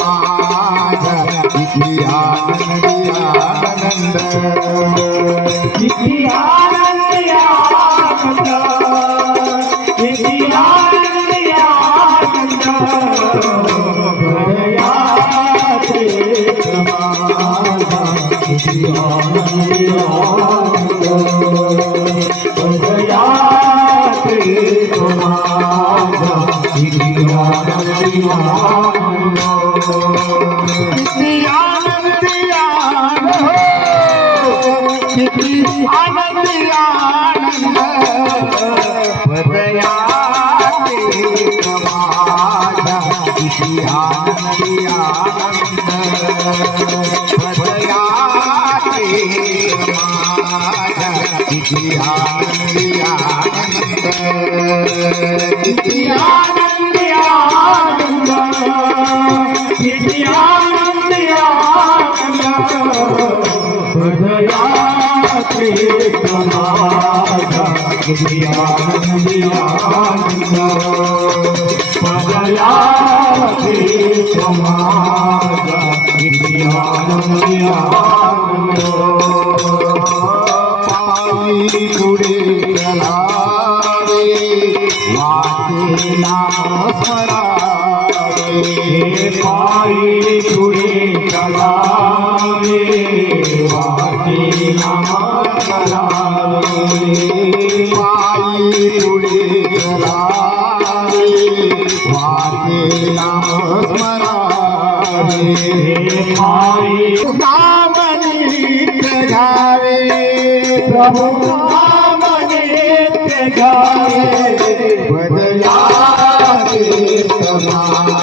Oh, my God. हृदयाते माझ्या किती आनंदी आनंद हृदयाते माझ्या किती आनंदी आनंद किती आनंदी आनंद किती आनंदी आनंद हृदयाचे समाजा किती आनंदी आनंद हृदयाचे समाजा किती आनंदी आनंद पायी पुढे चलावे वाटे नाम स्मरावे पायी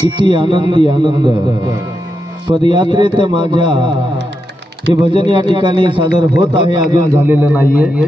किती आनंदी, आनंद। पदयात्रेत माझ्या हे भजन या ठिकाणी सादर होत आहे, अजून झालेलं नाहीये.